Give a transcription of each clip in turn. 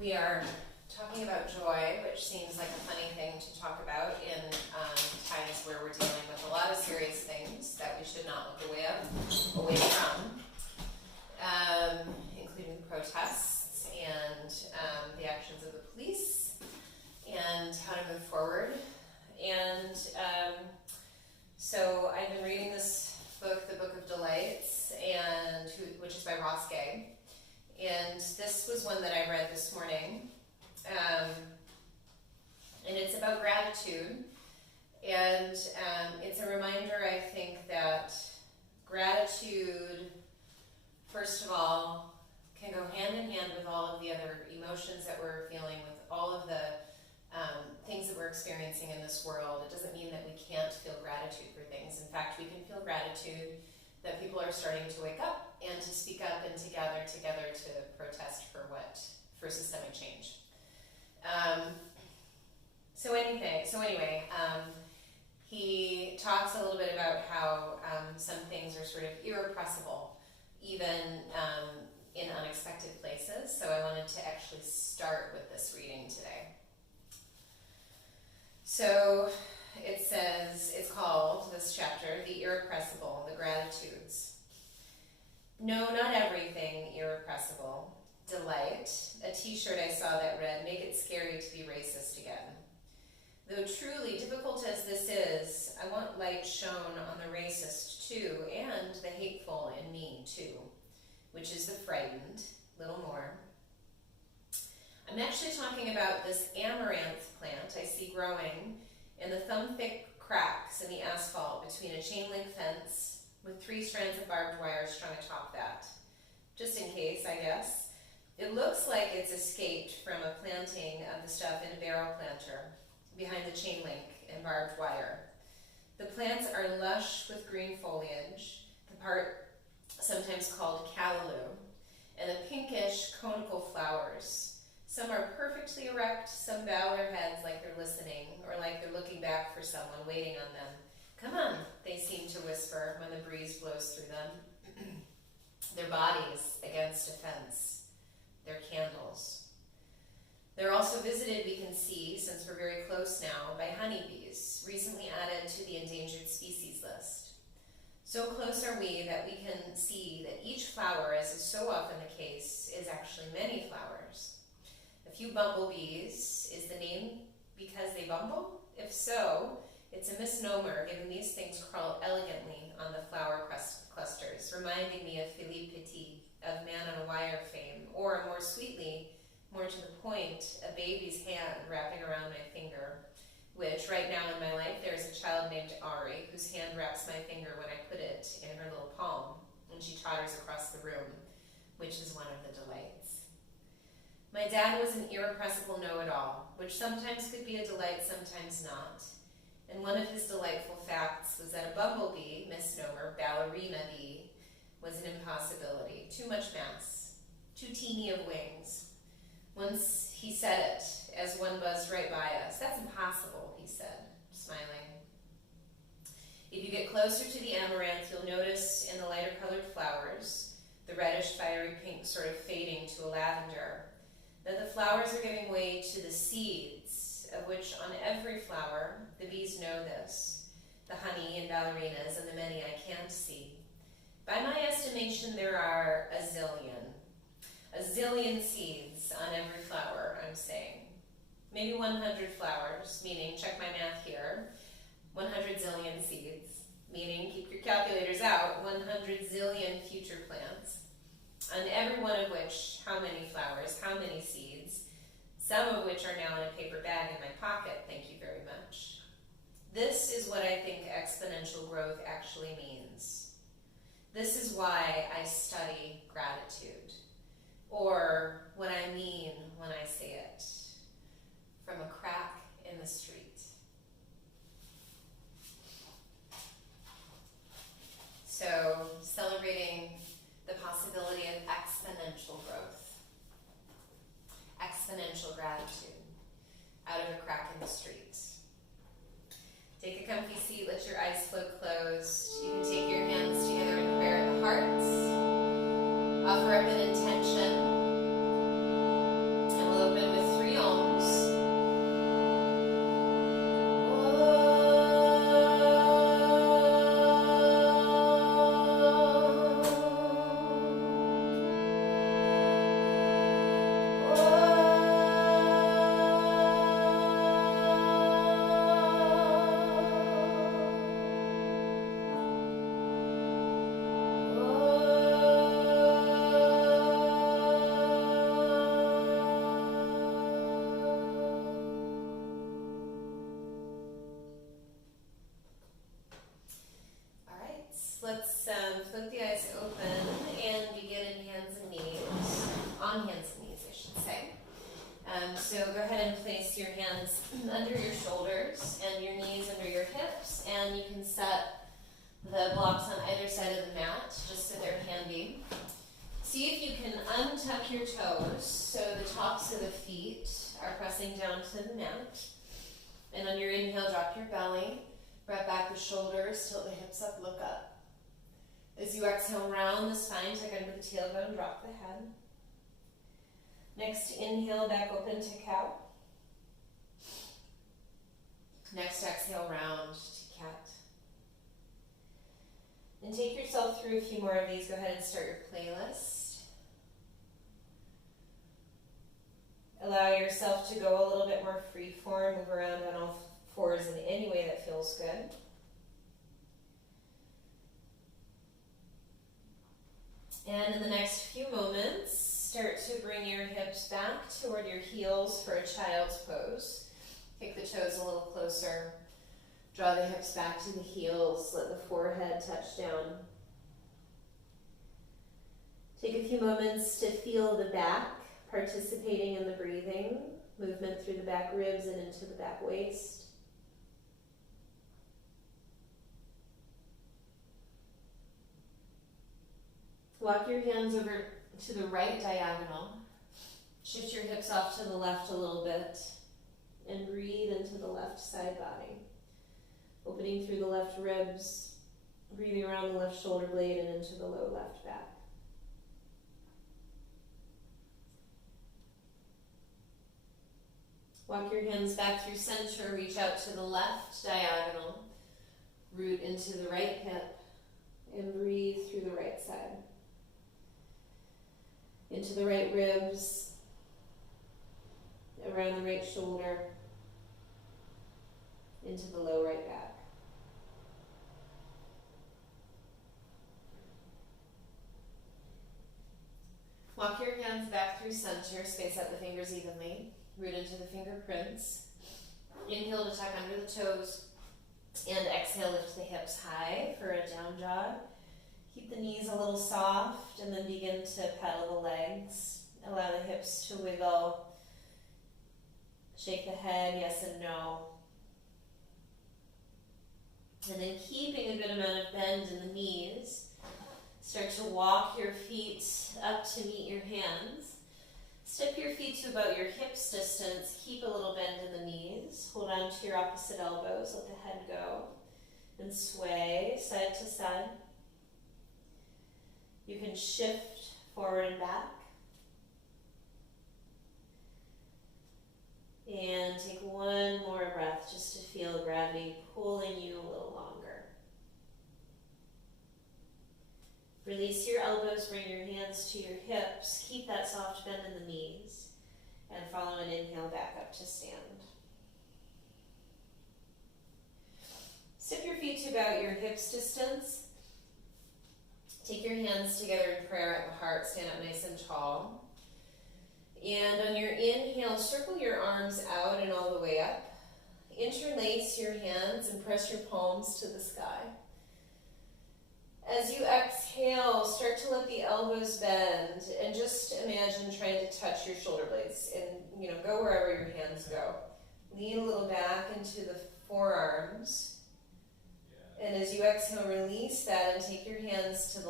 We are talking about joy, which seems like a funny thing to talk about in times where we're dealing with a lot of serious things that we should not look away from, including the protests and the actions of the police and how to move forward. And so I've been reading this book, The Book of Delights, which is by Ross Gay. And this was one that I read this morning. And it's about gratitude. And it's a reminder, I think, that gratitude, first of all, can go hand in hand with all of the other emotions that we're feeling, with all of the things that we're experiencing in this world. It doesn't mean that we can't feel gratitude for things. In fact, we can feel gratitude that people are starting to wake up and to speak up and to gather together to protest for systemic change. So anyway, he talks a little bit about how some things are sort of irrepressible, even in unexpected places. So I wanted to actually start with this reading today. So it says, it's called, this chapter, The Irrepressible, the Gratitudes. No, not everything irrepressible. Delight, a t-shirt I saw that read, make it scary to be racist again. Though truly difficult as this is, I want light shone on the racist too, and the hateful in me too, which is the frightened, little more. I'm actually talking about this amaranth plant I see growing in the thumb-thick cracks in the asphalt between a chain link fence with 3 strands of barbed wire strung atop that. Just in case, I guess. It looks like it's escaped from a planting of the stuff in a barrel planter behind the chain link and barbed wire. The plants are lush with green foliage, the part sometimes called callaloo, and the pinkish conical flowers. Some are perfectly erect, some bow their heads like they're listening, or like they're looking back for someone waiting on them. Come on, they seem to whisper when the breeze blows through them. Their bodies against a fence, their candles. They're also visited, we can see, since we're very close now, by honeybees, recently added to the endangered species list. So close are we that we can see that each flower, as is so often the case, is actually many flowers. A few bumblebees, is the name because they bumble? If so, it's a misnomer, given these things crawl elegantly on the flower clusters, reminding me of Philippe Petit, of Man on a Wire fame, or more sweetly, more to the point, a baby's hand wrapping around my finger, which right now in my life there is a child named Ari, whose hand wraps my finger when I put it in her little palm, and she totters across the room, which is one of the delights. My dad was an irrepressible know-it-all, which sometimes could be a delight, sometimes not. And one of his delightful facts was that a bumblebee, misnomer, ballerina bee, was an impossibility. Too much mass, too teeny of wings. Once he said it, as one buzzed right by us. That's impossible, he said, smiling. If you get closer to the amaranth, you'll notice in the lighter colored flowers, the reddish fiery pink sort of fading to a lavender, that the flowers are giving way to the seeds, of which on every flower, the bees know this, the honey and ballerinas and the many I can't see. By my estimation, there are a zillion seeds on every flower, I'm saying. Maybe 100 flowers, meaning, check my math here, 100 zillion seeds, meaning, keep your calculators out, 100 zillion future plants, on every one of which, how many flowers, how many seeds, some of which are now in a paper bag in my pocket, thank you very much. This is what I think exponential growth actually means. This is why I study gratitude, or what I mean when I say it, from a crack in the street. So, celebrating the possibility of exponential growth, exponential gratitude, out of a crack in the street. Take a comfy seat, let your eyes float closed. You can take your hands together in prayer at the heart. Offer up an intention, and we'll open on hands and knees, I should say. So go ahead and place your hands under your shoulders and your knees under your hips, and you can set the blocks on either side of the mat just so they're handy. See if you can untuck your toes so the tops of the feet are pressing down to the mat. And on your inhale, drop your belly, wrap back the shoulders, tilt the hips up, look up. As you exhale, round the spine, tuck under the tailbone, drop the head. Next, inhale, back open to cow. Next, exhale, round to cat. And take yourself through a few more of these. Go ahead and start your playlist. Allow yourself to go a little bit more free form, move around on all fours in any way that feels good. And in the next few moments, start to bring your hips back toward your heels for a child's pose. Kick the toes a little closer. Draw the hips back to the heels. Let the forehead touch down. Take a few moments to feel the back, participating in the breathing, movement through the back ribs and into the back waist. Walk your hands over to the right diagonal. Shift your hips off to the left a little bit and breathe into the left side body. Opening through the left ribs, breathing around the left shoulder blade and into the low left back. Walk your hands back through center, reach out to the left diagonal, root into the right hip, and breathe through the right side. Into the right ribs, around the right shoulder, into the low right back. Walk your hands back through center, space out the fingers evenly, root into the fingerprints. Inhale to tuck under the toes, and exhale, lift the hips high for a down dog. Keep the knees a little soft, and then begin to pedal the legs. Allow the hips to wiggle. Shake the head, yes and no. And then keeping a good amount of bend in the knees, start to walk your feet up to meet your hands. Step your feet to about your hips distance. Keep a little bend in the knees. Hold on to your opposite elbows. Let the head go. And sway side to side. You can shift forward and back. And take one more breath just to feel gravity pulling you a little longer. Release your elbows, bring your hands to your hips. Keep that soft bend in the knees. And follow an inhale back up to stand. Step your feet to about your hips distance. Take your hands together in prayer at the heart. Stand up nice and tall. And on your inhale, circle your arms out and all the way up. Interlace your hands and press your palms to the sky. As you exhale, start to let the elbows bend and just imagine trying to touch your shoulder blades and go wherever your hands go. Lean a little back into the forearms. And as you exhale, release that and take your hands to the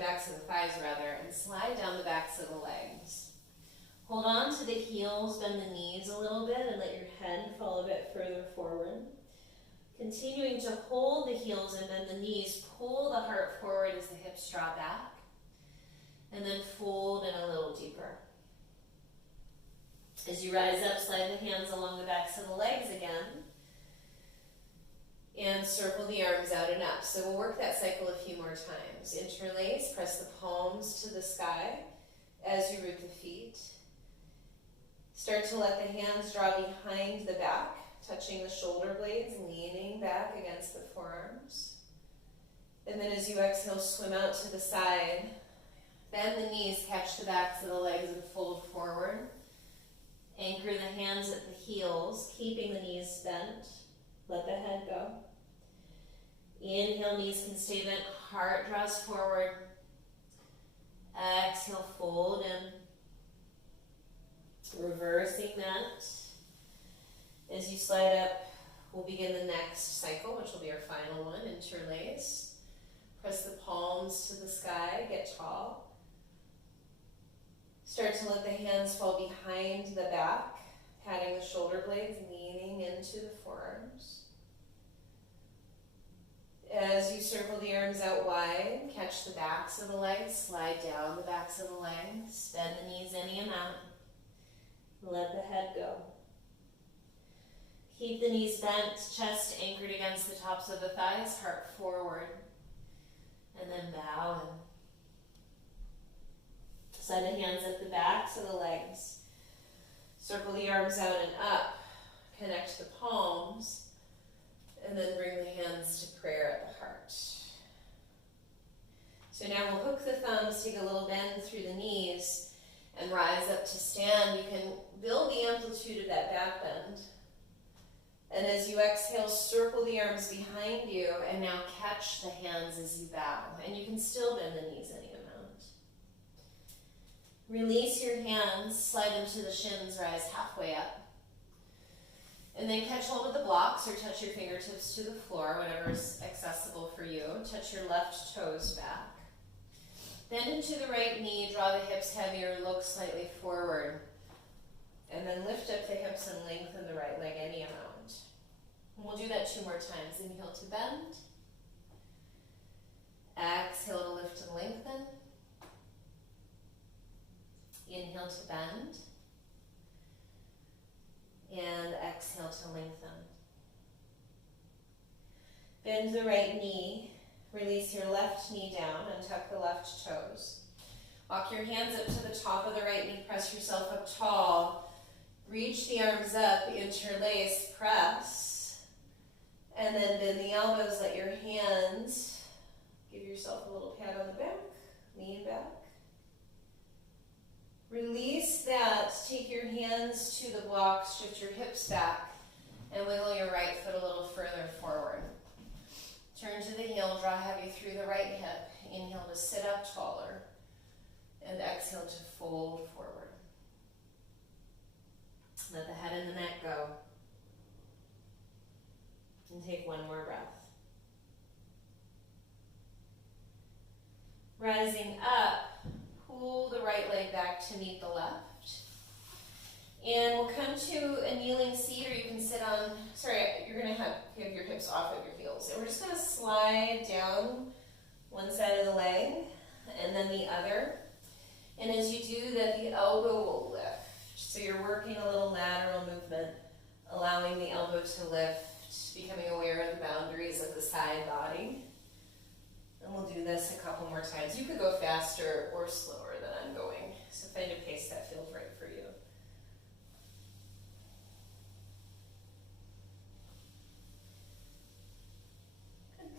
backs of the thighs and slide down the backs of the legs. Hold on to the heels, bend the knees a little bit and let your head fall a bit further forward. Continuing to hold the heels and bend the knees, pull the heart forward as the hips draw back. And then fold in a little deeper. As you rise up, slide the hands along the backs of the legs again. And circle the arms out and up. So we'll work that cycle a few more times. Interlace, press the palms to the sky as you root the feet. Start to let the hands draw behind the back, touching the shoulder blades, leaning back against the forearms. And then as you exhale, swim out to the side. Bend the knees, catch the backs of the legs and fold forward. Anchor the hands at the heels, keeping the knees bent. Let the head go. Inhale, knees can stay bent, heart draws forward. Exhale, fold in. reversing that. As you slide up, we'll begin the next cycle, which will be our final one, interlace. Press the palms to the sky, get tall. Start to let the hands fall behind the back, patting the shoulder blades, leaning into the forearms. As you circle the arms out wide, catch the backs of the legs, slide down the backs of the legs, bend the knees any amount. Let the head go. Keep the knees bent, chest anchored against the tops of the thighs, heart forward. And then bow and slide the hands at the backs of the legs. Circle the arms out and up. Connect the palms. And then bring the hands to prayer at the heart. So now we'll hook the thumbs, take a little bend through the knees, and rise up to stand. You can build the amplitude of that back bend. And as you exhale, circle the arms behind you, and now catch the hands as you bow. And you can still bend the knees any amount. Release your hands, slide them to the shins, rise halfway up. And then catch hold of the blocks or touch your fingertips to the floor, whatever is accessible for you. Touch your left toes back. Bend into the right knee, draw the hips heavier, look slightly forward. And then lift up the hips and lengthen the right leg any amount. And we'll do that 2 more times. Inhale to bend. Exhale to lift and lengthen. Inhale to bend. And exhale to lengthen. Bend the right knee. Release your left knee down and tuck the left toes. Walk your hands up to the top of the right knee. Press yourself up tall. Reach the arms up, interlace, press. And then bend the elbows, let your hands, give yourself a little pat on the back, lean back. Release that, take your hands to the blocks, shift your hips back, and wiggle your right foot a little further forward. Turn to the heel, draw heavy through the right hip. Inhale to sit up taller, and exhale to fold forward. Let the head and the neck go. And take 1 more breath. Rising up, pull the right leg back to meet the left. And we'll come to a kneeling seat, or you can sit on, you're going to have your hips off of your heels. And we're just going to slide down one side of the leg and then the other. And as you do that, the elbow will lift. So you're working a little lateral movement, allowing the elbow to lift, becoming aware of the boundaries of the side body. And we'll do this a couple more times. You could go faster or slower than I'm going. So find a pace that feels right for you.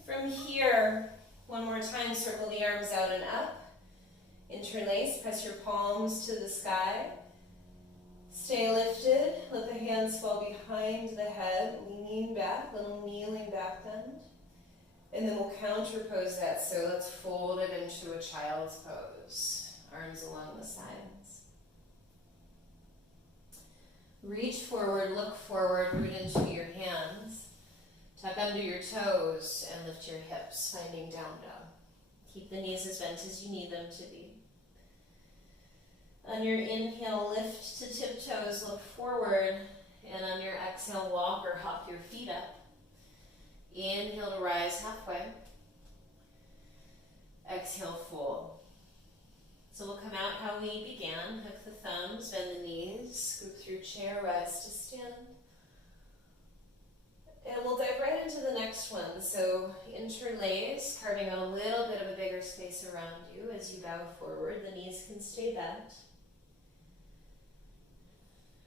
From here, 1 more time, circle the arms out and up. Interlace, press your palms to the sky. Stay lifted, let the hands fall behind the head, leaning back, little kneeling back bend. And then we'll counterpose that, so let's fold it into a child's pose. Arms along the sides. Reach forward, look forward, root into your hands. Tuck under your toes and lift your hips, finding down dog. Keep the knees as bent as you need them to be. On your inhale, lift to tiptoes, look forward, and on your exhale, walk or hop your feet up. Inhale to rise halfway. Exhale, fold. So we'll come out how we began. Hook the thumbs, bend the knees, scoop through chair, rise to stand. And we'll dive right into the next one. So interlace, carving out a little bit of a bigger space around you as you bow forward. The knees can stay bent.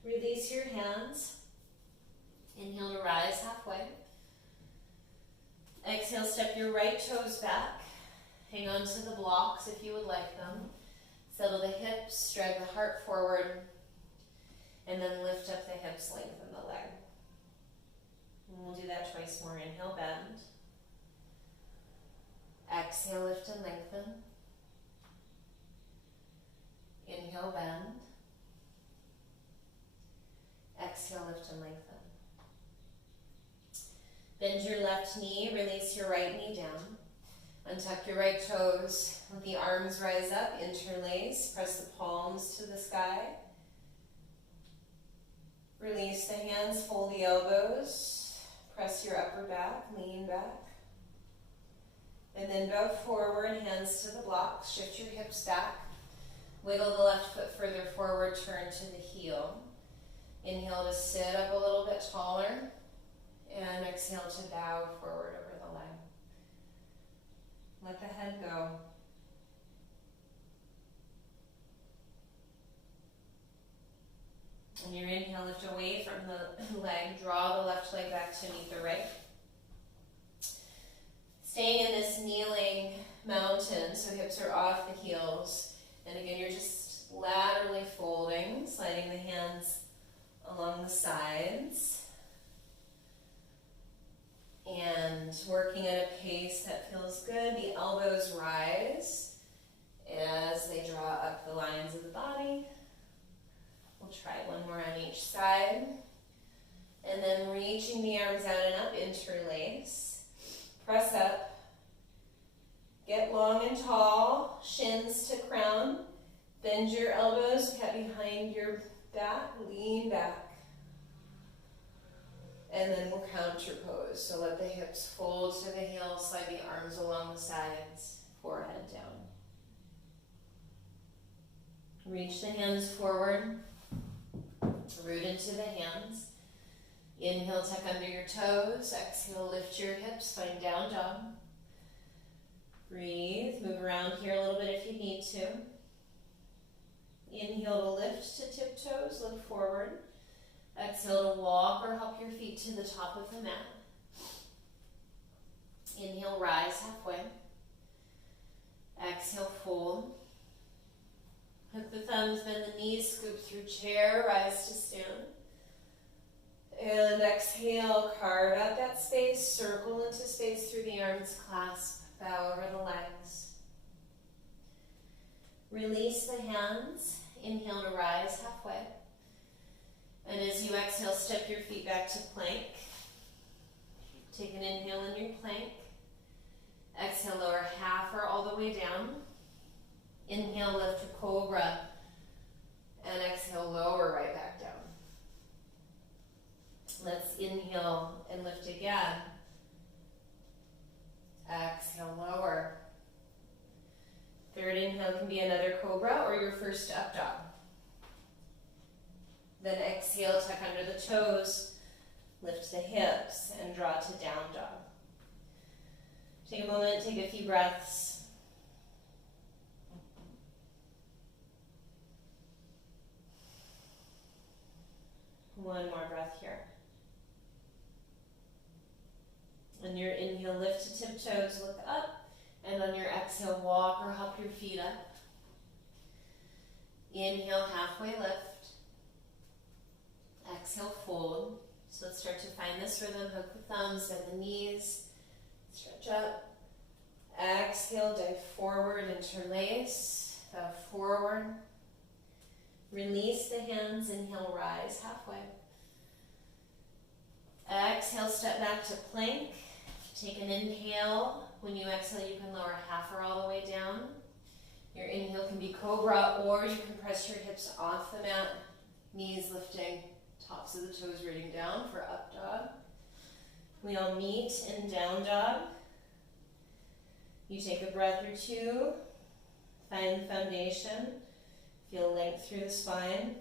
Release your hands. Inhale to rise halfway. Exhale, step your right toes back. Hang on to the blocks if you would like them. Settle the hips, drag the heart forward, and then lift up the hips, lengthen the leg. And we'll do that twice more. Inhale, bend. Exhale, lift and lengthen. Inhale, bend. lift and lengthen. Bend your left knee, release your right knee down. Untuck your right toes, let the arms rise up, interlace, press the palms to the sky. Release the hands, fold the elbows, press your upper back, lean back. And then bow forward, hands to the blocks, shift your hips back. Wiggle the left foot further forward, turn to the heel. Inhale to sit up a little bit taller. And exhale to bow forward over the leg. Let the head go. On your inhale, lift away from the leg. Draw the left leg back to meet the right. Staying in this kneeling mountain, so hips are off the heels. And again, you're just laterally folding, sliding the hands along the sides. And working at a pace that feels good. The elbows rise as they draw up the lines of the body. We'll try one more on each side. And then reaching the arms out and up, interlace. Press up. Get long and tall, shins to crown. Bend your elbows, cut behind your back, lean back. And then we'll counter pose. So let the hips fold to the heels, slide the arms along the sides, forehead down. Reach the hands forward, root into the hands. Inhale, tuck under your toes. Exhale, lift your hips, find down dog. Breathe, move around here a little bit if you need to. Inhale to lift to tiptoes, look forward. Exhale to walk or hop your feet to the top of the mat. Inhale, rise halfway. Exhale, fold. Hook the thumbs, bend the knees, scoop through chair, rise to stand. And exhale, carve out that space, circle into space through the arms, clasp, bow over the legs. Release the hands. Inhale to rise halfway. And as you exhale, step your feet back to plank. Take an inhale in your plank. Exhale, lower half or all the way down. Inhale, lift to cobra. And exhale, lower right back down. Let's inhale and lift again. Exhale, lower. Third inhale can be another cobra or your first up dog. Then exhale, tuck under the toes, lift the hips, and draw to down dog. Take a moment, take a few breaths. One more breath here. On your inhale, lift to tiptoes, look up, and on your exhale, walk or hop your feet up. Inhale, halfway lift. Exhale, fold. So let's start to find this rhythm. Hook the thumbs, bend the knees, stretch up. Exhale, dive forward, interlace, bow forward. Release the hands, inhale, rise halfway. Exhale, step back to plank. Take an inhale. When you exhale, you can lower half or all the way down. Your inhale can be cobra, or you can press your hips off the mat, knees lifting, tops of the toes rooting down for up dog. We all meet in down dog. You take a breath or two, find the foundation, feel length through the spine.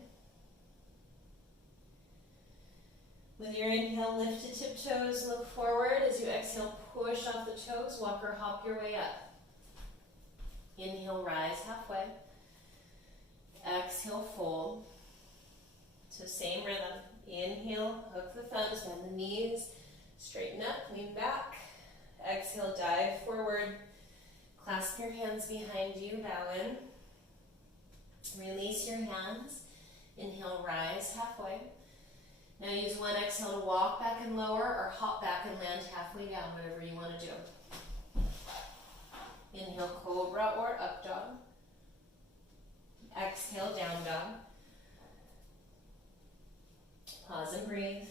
With your inhale, lift to tiptoes, look forward. As you exhale, push off the toes, walk or hop your way up. Inhale, rise halfway. Exhale, fold. So same rhythm. Inhale, hook the thumbs, bend the knees, straighten up, lean back. Exhale, dive forward. Clasp your hands behind you, bow in. Release your hands. Inhale, rise halfway. Now use one exhale to walk back and lower, or hop back and land halfway down, whatever you want to do. Inhale, cobra or up dog. Exhale, down dog. Pause and breathe. breathe.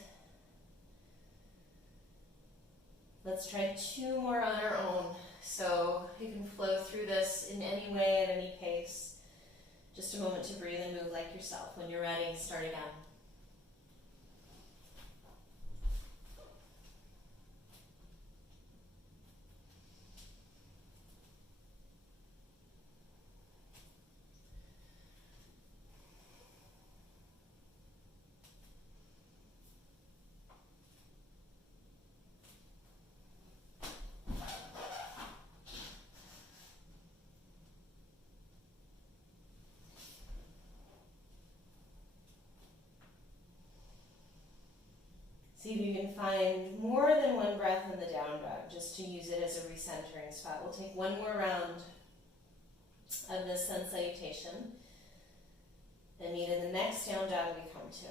Let's try 2 more on our own. So you can flow through this in any way, at any pace. Just a moment to breathe and move like yourself. When you're ready, start again. See if you can find more than one breath in the down dog, just to use it as a recentering spot. We'll take 1 more round of this sun salutation, and meet in the next down dog we come to.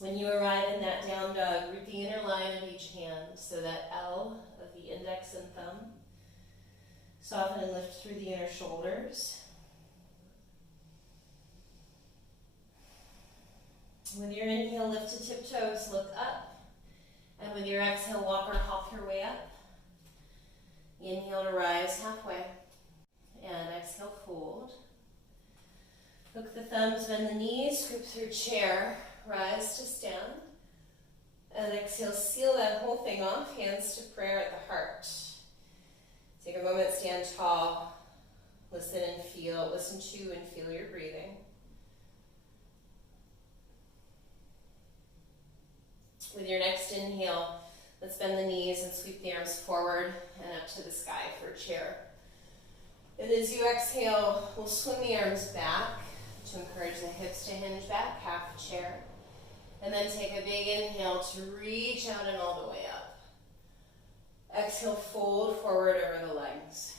When you arrive in that down dog, root the inner line of each hand, so that L of the index and thumb. Soften and lift through the inner shoulders. With your inhale, lift to tiptoes, look up. And with your exhale, walk or hop your way up. Inhale to rise halfway. And exhale, fold. Hook the thumbs, bend the knees, scoop through chair. Rise to stand. And exhale, seal that whole thing off. Hands to prayer at the heart. Take a moment, stand tall. Listen and feel. Listen to and feel your breathing. With your next inhale, let's bend the knees and sweep the arms forward and up to the sky for a chair. And as you exhale, we'll swing the arms back to encourage the hips to hinge back, half chair. And then take a big inhale to reach out and all the way up. Exhale, fold forward over the legs.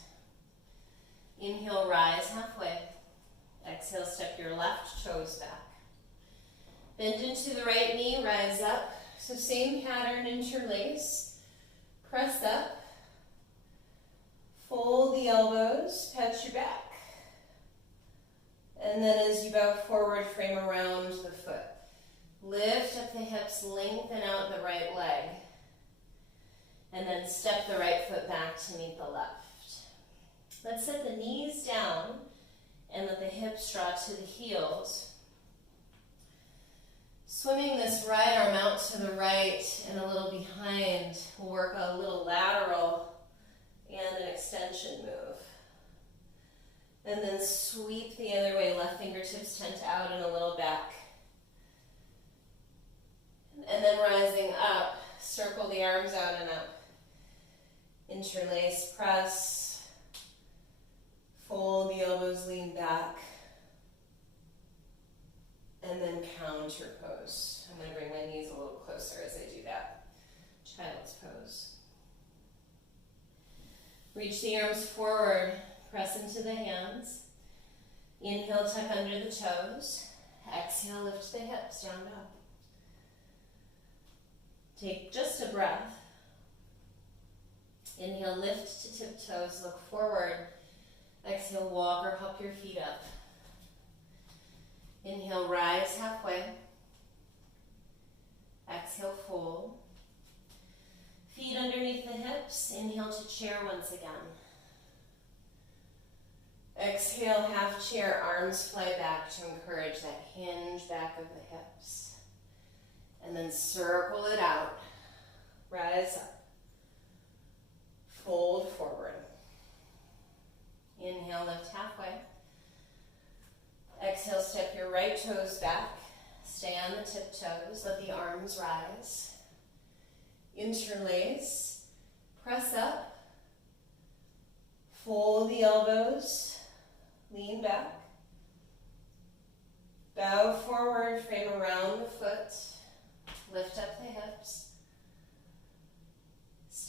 Inhale, rise halfway. Exhale, step your left toes back. Bend into the right knee, rise up. So same pattern, interlace. Press up. Fold the elbows, pat your back. And then as you bow forward, frame around the foot. Lift up the hips, lengthen out the right leg. And then step the right foot back to meet the left. Let's set the knees down and let the hips draw to the heels. Swimming this right arm out to the right and a little behind. We'll work a little lateral and an extension move. And then sweep the other way, left fingertips tent out and a little back. And then rising up, circle the arms out and up. Interlace, press, fold the elbows, lean back. And then counter pose. I'm going to bring my knees a little closer as I do that. Child's pose. Reach the arms forward, press into the hands. Inhale, tuck under the toes. Exhale, lift the hips, down dog. Take just a breath. Inhale, lift to tiptoes, look forward. Exhale, walk or hop your feet up. Inhale, rise halfway. Exhale, fold. Feet underneath the hips. Inhale to chair once again. Exhale, half chair, arms fly back to encourage that hinge back of the hips. And then circle it out. Rise up. Fold forward. Inhale, lift halfway. Exhale, step your right toes back. Stay on the tiptoes. Let the arms rise. Interlace. Press up. Fold the elbows. Lean back. Bow forward, frame around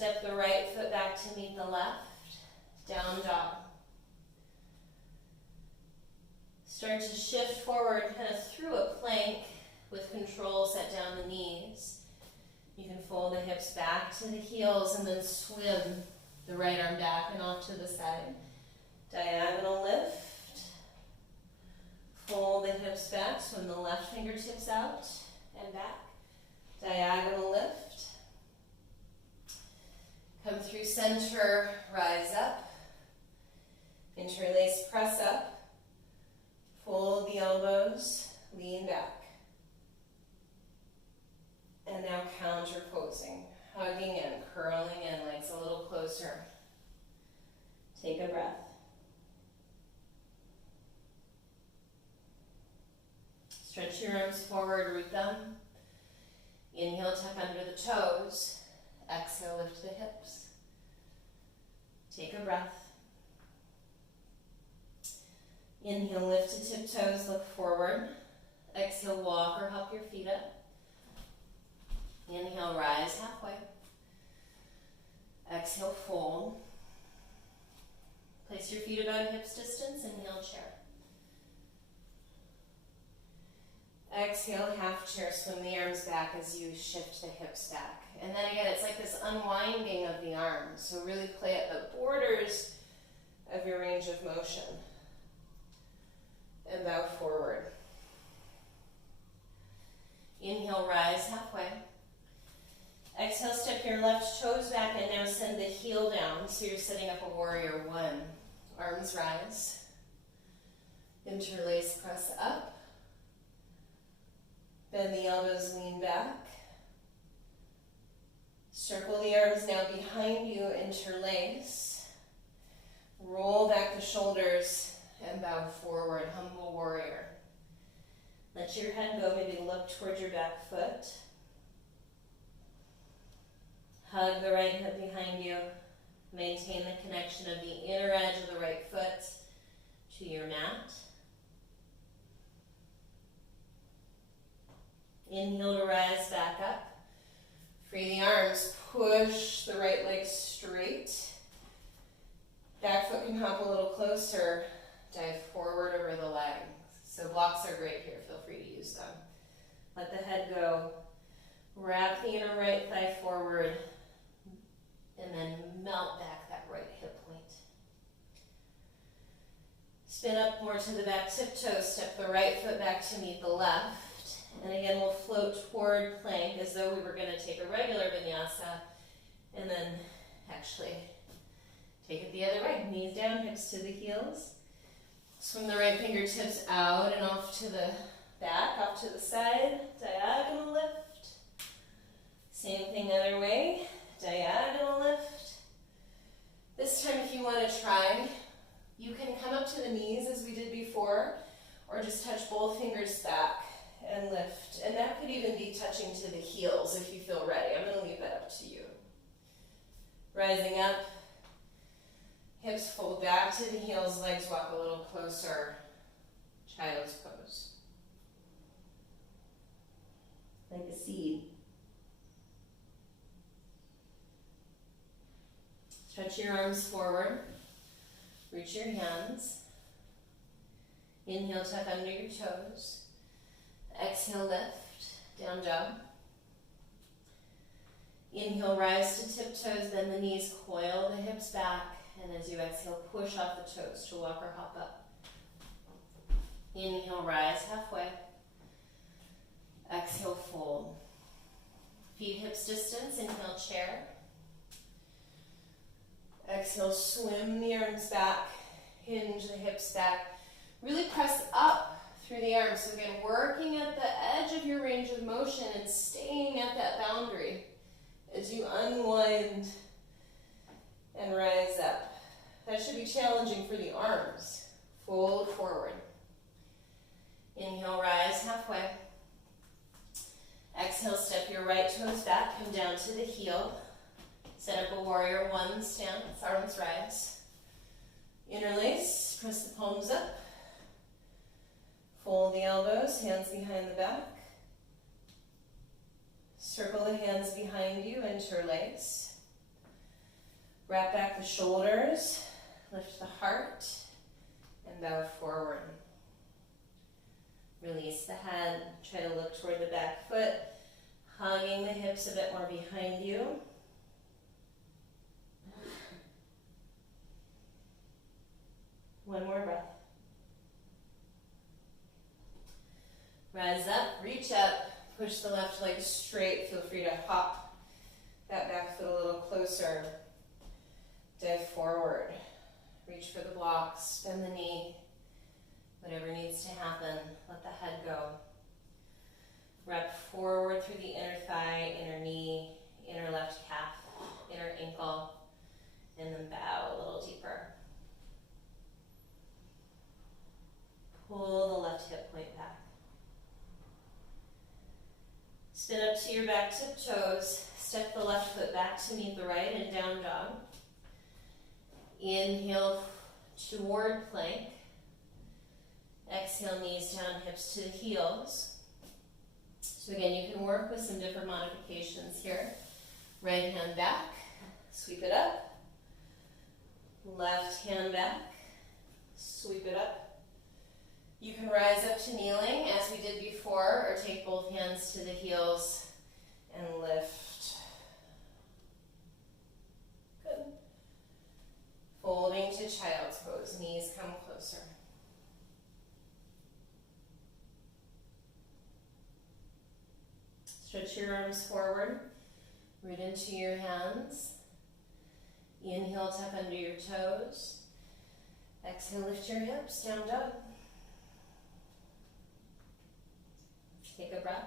Step the right foot back to meet the left. Down dog. Start to shift forward kind of through a plank with control. Set down the knees. You can fold the hips back to the heels and then swim the right arm back and off to the side. Diagonal lift. Fold the hips back, swim the left fingertips out and back. Diagonal lift. Come through center, rise up. Interlace, press up. Fold the elbows, lean back. And now counter posing. Hugging in, curling in, legs a little closer. Take a breath. Stretch your arms forward, root them. Inhale, tuck under the toes. Exhale, lift the hips. Take a breath. Inhale, lift to tiptoes, look forward. Exhale, walk or hop your feet up. Inhale, rise halfway. Exhale, fold. Place your feet about hips distance, inhale, chair. Exhale, half chair, swim the arms back as you shift the hips back. And then again, it's like this unwinding of the arms. So really play at the borders of your range of motion. And bow forward. Inhale, rise halfway. Exhale, step your left toes back and now send the heel down. So you're setting up a warrior one. Arms rise. Interlace, press up. Bend the elbows, lean back. Circle the arms now behind you, interlace. Roll back the shoulders and bow forward, humble warrior. Let your head go, maybe look towards your back foot. Hug the right hip behind you. Maintain the connection of the inner edge of the right foot to your mat. Inhale to rise back up. Free the arms, push the right leg straight. Back foot can hop a little closer. Dive forward over the leg. So blocks are great here, feel free to use them. Let the head go. Wrap the inner right thigh forward and then melt back that right hip point. Spin up more to the back tiptoes, step the right foot back to meet the left. And again, we'll float toward plank as though we were going to take a regular vinyasa and then actually take it the other way. Knees down, hips to the heels. Swim the right fingertips out and off to the back, off to the side. Diagonal lift. Same thing other way. Diagonal lift. This time if you want to try, you can come up to the knees as we did before, or just touch both fingers back and lift. And that could even be touching to the heels if you feel ready. I'm going to leave that up to you. Rising up. Hips fold back to the heels, legs walk a little closer. Child's pose. Like a seed. Stretch your arms forward. Reach your hands. Inhale, tuck under your toes. Exhale, lift. Down dog. Inhale, rise to tiptoes, bend the knees, coil the hips back. And as you exhale, push off the toes to walk or hop up. Inhale, rise halfway. Exhale, fold. Feet hips distance, inhale, chair. Exhale, swim the arms back, hinge the hips back. Really press up through the arms. So again, working at the edge of your range of motion and staying at that boundary as you unwind and rise up. That should be challenging for the arms. Fold forward. Inhale, rise halfway. Exhale, step your right toes back, come down to the heel. Set up a warrior one stance, arms rise. Interlace, press the palms up. Fold the elbows, hands behind the back. Circle the hands behind you, interlace. Wrap back the shoulders, lift the heart, and bow forward. Release the head, try to look toward the back foot, hugging the hips a bit more behind you. One more breath. Rise up, reach up, push the left leg straight. Feel free to hop that back foot a little closer. Dive forward. Reach for the blocks, bend the knee. Whatever needs to happen, let the head go. Wrap forward through the inner thigh, inner knee, inner left calf, inner ankle, and then bow a little deeper. Pull the left hip point back. Spin up to your back tiptoes. Step the left foot back to meet the right in down dog. Inhale toward plank. Exhale, knees down, hips to the heels. So again, you can work with some different modifications here. Right hand back, sweep it up. Left hand back, sweep it up. You can rise up to kneeling as we did before, or take both hands to the heels and lift. Good. Folding to child's pose, knees come closer. Stretch your arms forward, root into your hands. Inhale, tuck under your toes. Exhale, lift your hips, down dog. Take a breath.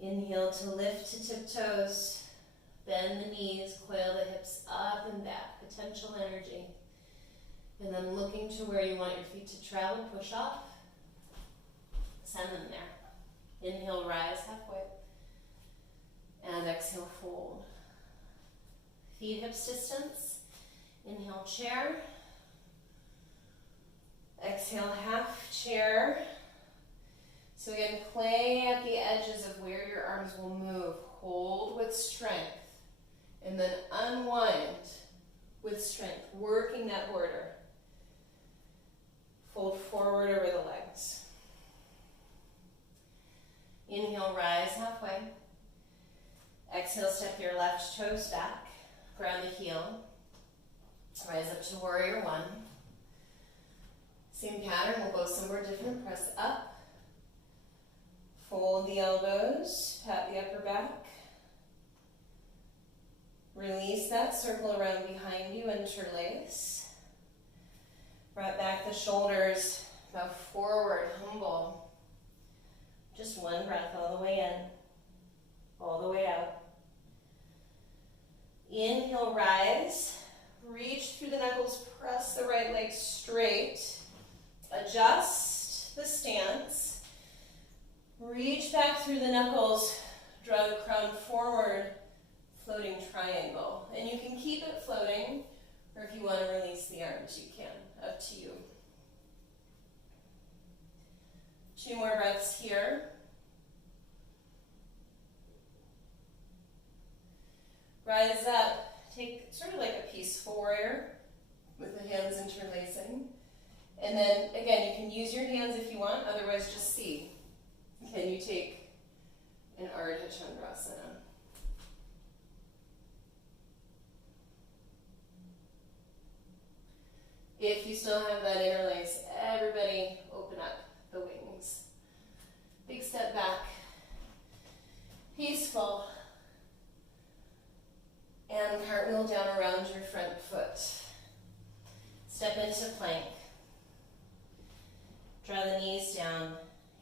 Inhale to lift to tiptoes. Bend the knees, coil the hips up and back, potential energy. And then looking to where you want your feet to travel, push off. Send them there. Inhale, rise halfway. And exhale, fold. Feet hips distance. Inhale, chair. Exhale, half chair. So again, play at the edges of where your arms will move. Hold with strength. And then unwind with strength, working that border. Fold forward over the legs. Inhale, rise halfway. Exhale, step your left toes back. Ground the heel. Rise up to warrior one. Same pattern, we'll go somewhere different. Press up. Fold the elbows, pat the upper back. Release that, circle around behind you, interlace. Wrap back the shoulders, bow forward, humble. Just one breath all the way in, all the way out. Inhale, rise. Reach through the knuckles, press the right leg straight. Adjust the stance. Reach back through the knuckles, draw the crown forward, floating triangle. And you can keep it floating, or if you want to release the arms, you can. Up to you. 2 more breaths here. Rise up. Take sort of like a peaceful warrior with the hands interlacing. And then, again, you can use your hands if you want, otherwise just see. Can you take an Ardha Chandrasana? If you still have that interlace, everybody open up the wings. Big step back. Peaceful. And cartwheel down around your front foot. Step into plank. Draw the knees down,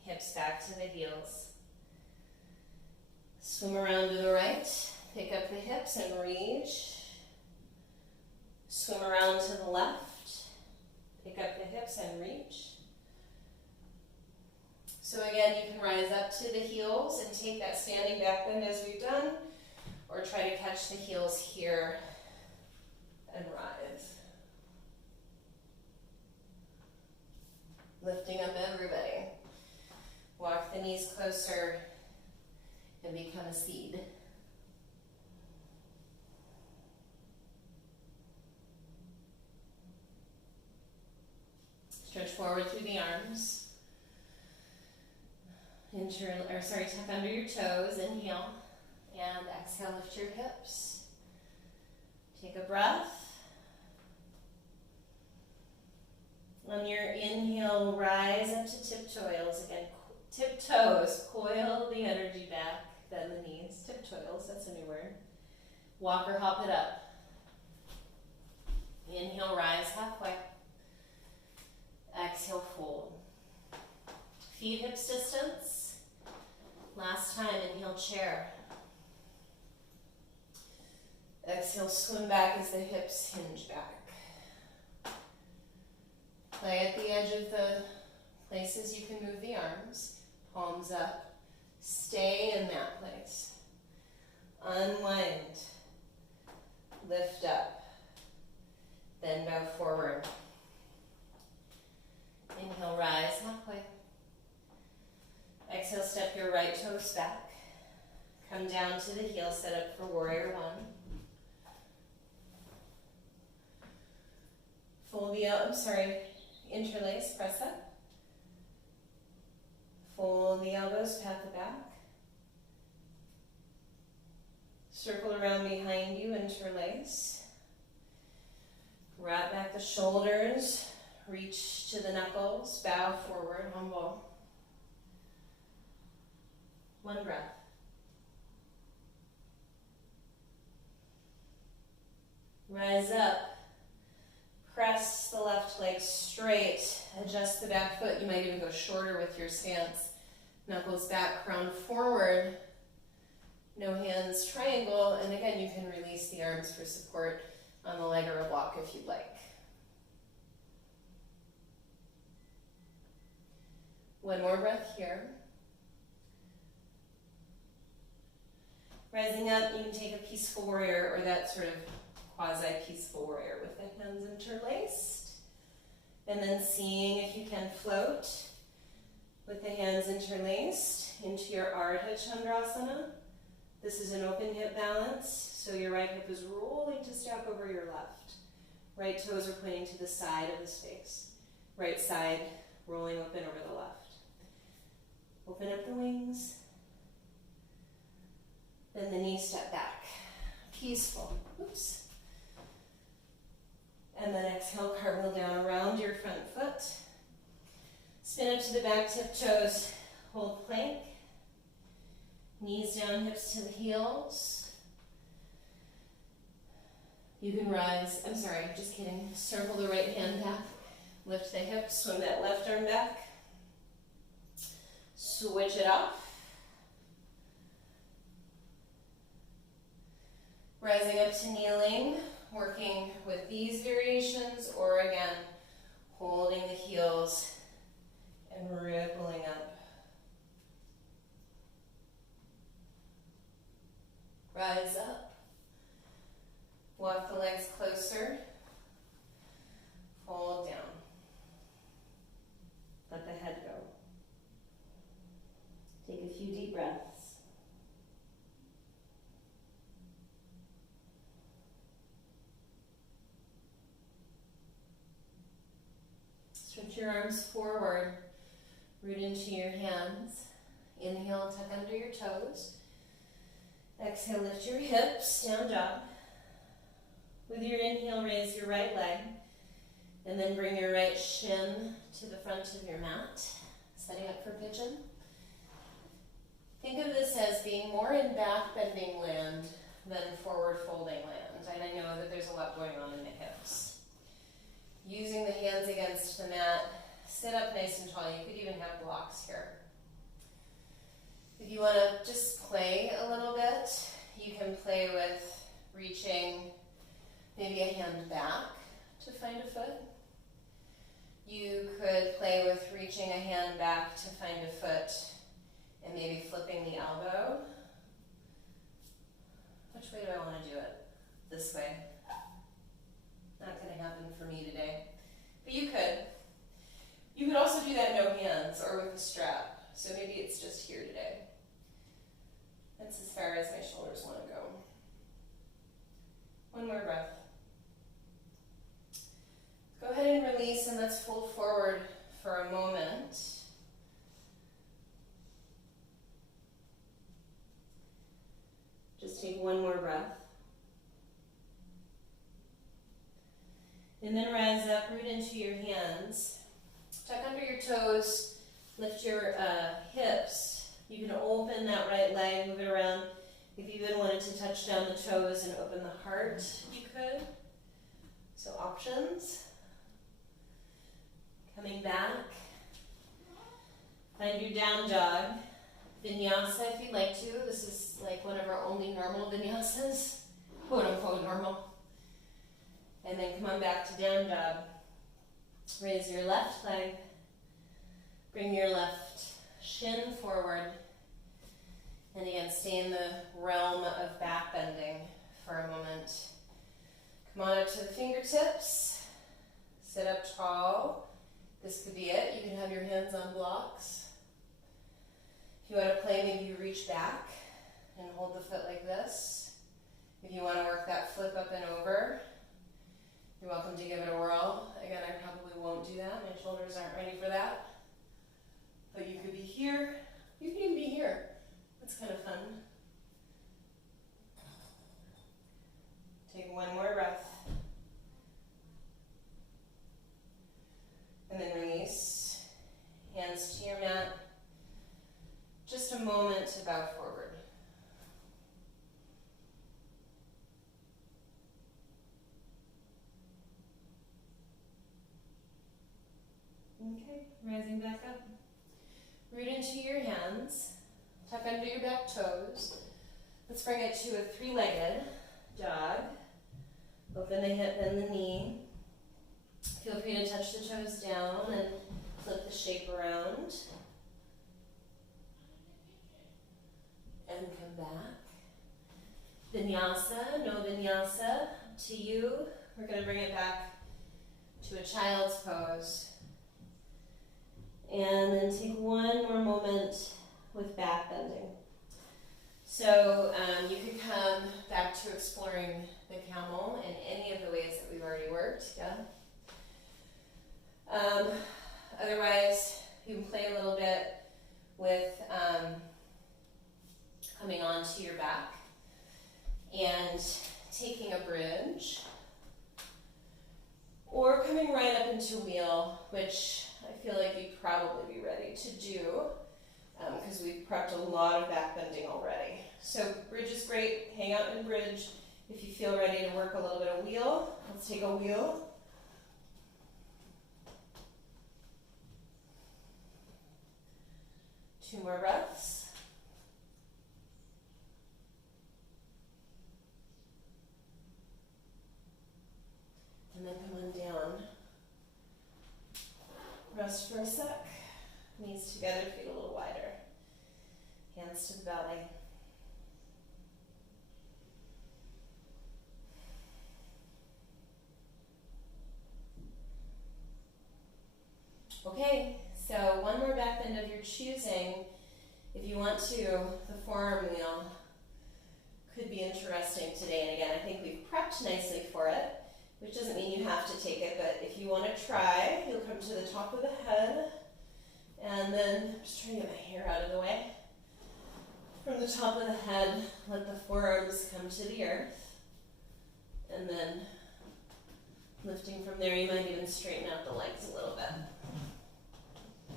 hips back to the heels. Swim around to the right, pick up the hips and reach. Swim around to the left, pick up the hips and reach. So again, you can rise up to the heels and take that standing back bend as we've done, or try to catch the heels here and rise. Lifting up everybody. Walk the knees closer and become a seed. forward through the arms. Tuck under your toes, inhale, and exhale, lift your hips. Take a breath. On your inhale, rise up to tiptoes. Again, tiptoes, coil the energy back, bend the knees. Tiptoes, that's a new word. Walk or hop it up. Inhale, rise halfway. Exhale, fold. Feet hips distance. Last time, inhale, chair. Exhale, swim back as the hips hinge back. Play at the edge of the places you can move the arms. Palms up. Stay in that place. Unwind. Lift up. Then bow forward. Inhale, rise halfway. Exhale, step your right toes back. Come down to the heel, set up for warrior one. Fold the interlace, press up. Fold the elbows, pat the back. Circle around behind you, interlace. Wrap back the shoulders, reach to the knuckles, bow forward, humble. One breath. Rise up. Press the left leg straight. Adjust the back foot. You might even go shorter with your stance. Knuckles back, crown forward. No hands, triangle. And again, you can release the arms for support on the leg or a block if you'd like. One more breath here. Rising up, you can take a peaceful warrior or that sort of quasi-peaceful warrior with the hands interlaced. And then seeing if you can float with the hands interlaced into your Ardha Chandrasana. This is an open hip balance, so your right hip is rolling to stack over your left. Right toes are pointing to the side of the space. Right side rolling open over the left. Open up the wings. Then the knee step back. Peaceful. Oops. And then exhale, cartwheel down around your front foot. Spin up to the back, tiptoes, hold plank. Knees down, hips to the heels. You can rise, just kidding. Circle the right hand back. Lift the hips, swing that left arm back. Switch it off. Rising up to kneeling, working with these variations, or again, holding the heels and rippling up. Rise up. Walk the legs closer. Fold down. Let the head go. Take a few deep breaths. Stretch your arms forward, root into your hands. Inhale, tuck under your toes. Exhale, lift your hips, down dog. With your inhale, raise your right leg, and then bring your right shin to the front of your mat, setting up for pigeon. Think of this as being more in back bending land than forward folding land, and I know that there's a lot going on in the hips. Using the hands against the mat, sit up nice and tall. You could even have blocks here. If you want to just play a little bit, you can play with reaching maybe a hand back to find a foot. You could play with reaching a hand back to find a foot and maybe flipping the elbow. Which way do I want to do it? This way. Not going to happen for me today. But you could. You could also do that no hands or with a strap. So maybe it's just here today. That's as far as my shoulders want to go. One more breath. Go ahead and release, and let's fold forward for a moment. Just take one more breath. And then rise up, root into your hands. Tuck under your toes, lift your hips. You can open that right leg, move it around. If you even wanted to touch down the toes and open the heart, you could. So options. Coming back. Find your down dog. Vinyasa if you'd like to. This is like one of our only normal vinyasas. Quote unquote normal. And then come on back to down dog. Raise your left leg. Bring your left shin forward. And again, stay in the realm of back bending for a moment. Come on up to the fingertips. Sit up tall. This could be it. You can have your hands on blocks. If you want to play, maybe you reach back and hold the foot like this. If you want to work that flip up and over, you're welcome to give it a whirl. Again, I probably won't do that. My shoulders aren't ready for that. But you could be here. You can even be here. That's kind of fun. Take one more breath. And then release. Hands to your mat. Just a moment to bow forward. Okay, rising back up. Root into your hands. Tuck under your back toes. Let's bring it to a three-legged dog. Open the hip and the knee. Feel free to touch the toes down and flip the shape around. And come back. Vinyasa, no vinyasa, to you. We're going to bring it back to a child's pose. And then take one more moment with back bending. So you could come back to exploring the camel in any of the ways that we've already worked, yeah? Otherwise, you can play a little bit with coming onto your back and taking a bridge, or coming right up into wheel, which I feel like you'd probably be ready to do because we've prepped a lot of back bending already. So bridge is great. Hang out in bridge. If you feel ready to work a little bit of wheel, let's take a wheel. Two more breaths. And then come on down. Rest for a sec. Knees together, feet a little wider. Hands to the belly. Okay, so one more back bend of your choosing. If you want to, the forearm wheel could be interesting today. And again, I think we've prepped nicely for it, which doesn't mean you have to take it, but if you want to try, you'll come to the top of the head, and then, just trying to get my hair out of the way. From the top of the head, let the forearms come to the earth, and then lifting from there, you might even straighten out the legs a little bit. I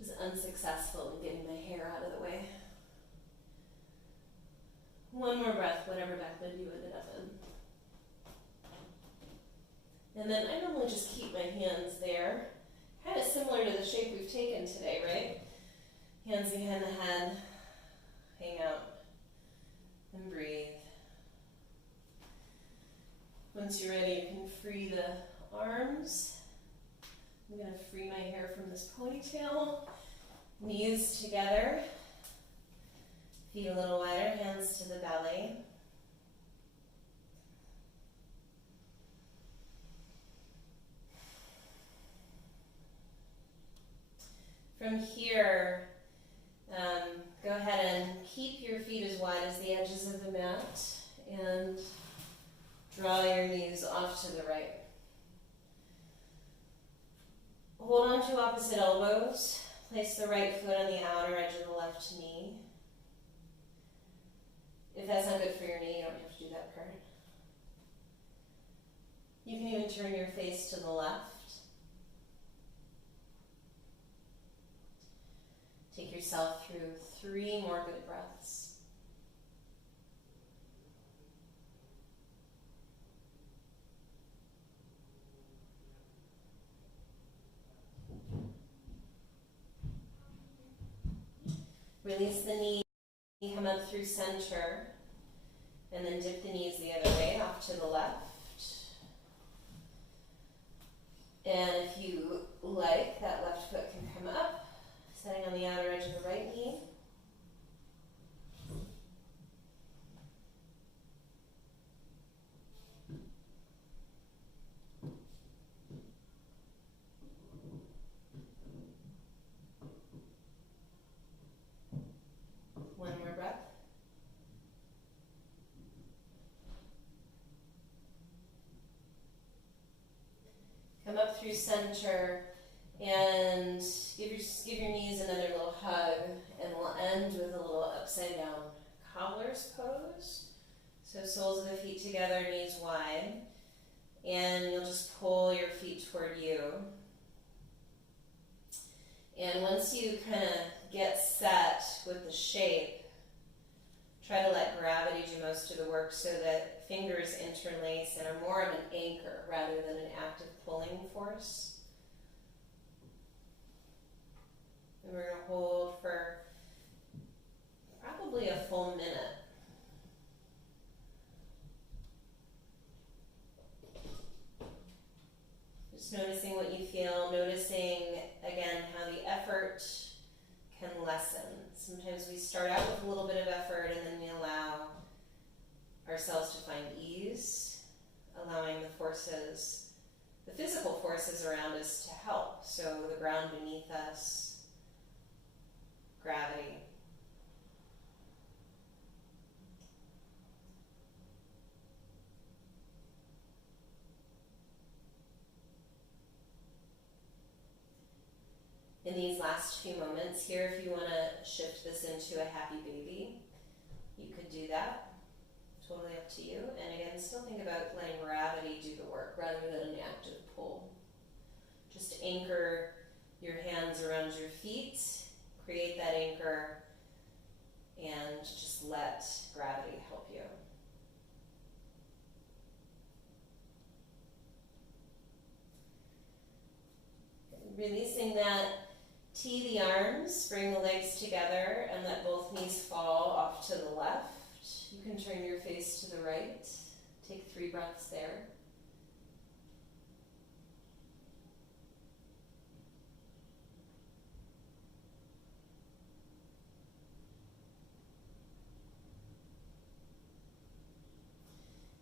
was unsuccessful in getting my hair out of the way. One more breath, whatever back bend you ended up in. And then I normally just keep my hands there, kind of similar to the shape we've taken today, right? Hands behind the head, hang out, and breathe. Once you're ready, you can free the arms. I'm going to free my hair from this ponytail. Knees together, feet a little wider, hands to the belly. From here, go ahead and keep your feet as wide as the edges of the mat and draw your knees off to the right. Hold on to opposite elbows. Place the right foot on the outer edge of the left knee. If that's not good for your knee, you don't have to do that part. You can even turn your face to the left. Take yourself through 3 more good breaths. Release the knee, come up through center, and then dip the knees the other way off to the left. And if you like, that left foot can come up, setting on the outer edge of the right knee. One more breath. Come up through center and give your knees another little hug, and we'll end with a little upside down cobbler's pose. So soles of the feet together, knees wide, and you'll just pull your feet toward you. And once you kind of get set with the shape, try to let gravity do most of the work so that fingers interlace and are more of an anchor rather than an active pulling force. And we're going to hold for probably a full minute. Just noticing what you feel, noticing again how the effort can lessen. Sometimes we start out with a little bit of effort and then we allow ourselves to find ease, allowing the forces, the physical forces around us to help. So the ground beneath us, gravity. In these last few moments here, if you want to shift this into a happy baby, you could do that. Totally up to you. And again, still think about letting gravity do the work rather than an active pull. Just anchor your hands around your feet, create that anchor, and just let gravity help you. Releasing that, tee the arms, bring the legs together, and let both knees fall off to the left. You can turn your face to the right. Take 3 breaths there.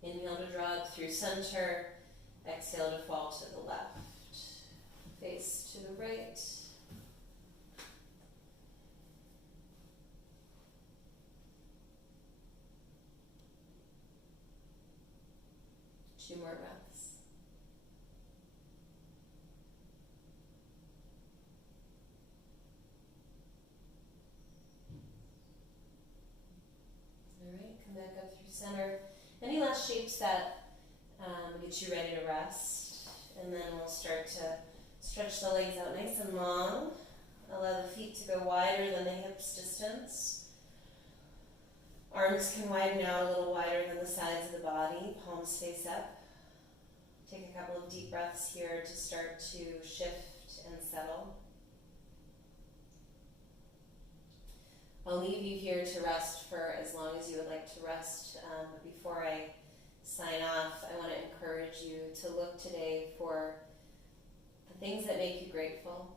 Inhale to draw up through center. Exhale to fall to the left. Face to the right. Two more breaths. All right, come back up through center. Any last shapes that get you ready to rest? And then we'll start to stretch the legs out nice and long. Allow the feet to go wider than the hips distance. Arms can widen out a little wider than the sides of the body. Palms face up. Take a couple of deep breaths here to start to shift and settle. I'll leave you here to rest for as long as you would like to rest. But before I sign off, I want to encourage you to look today for the things that make you grateful,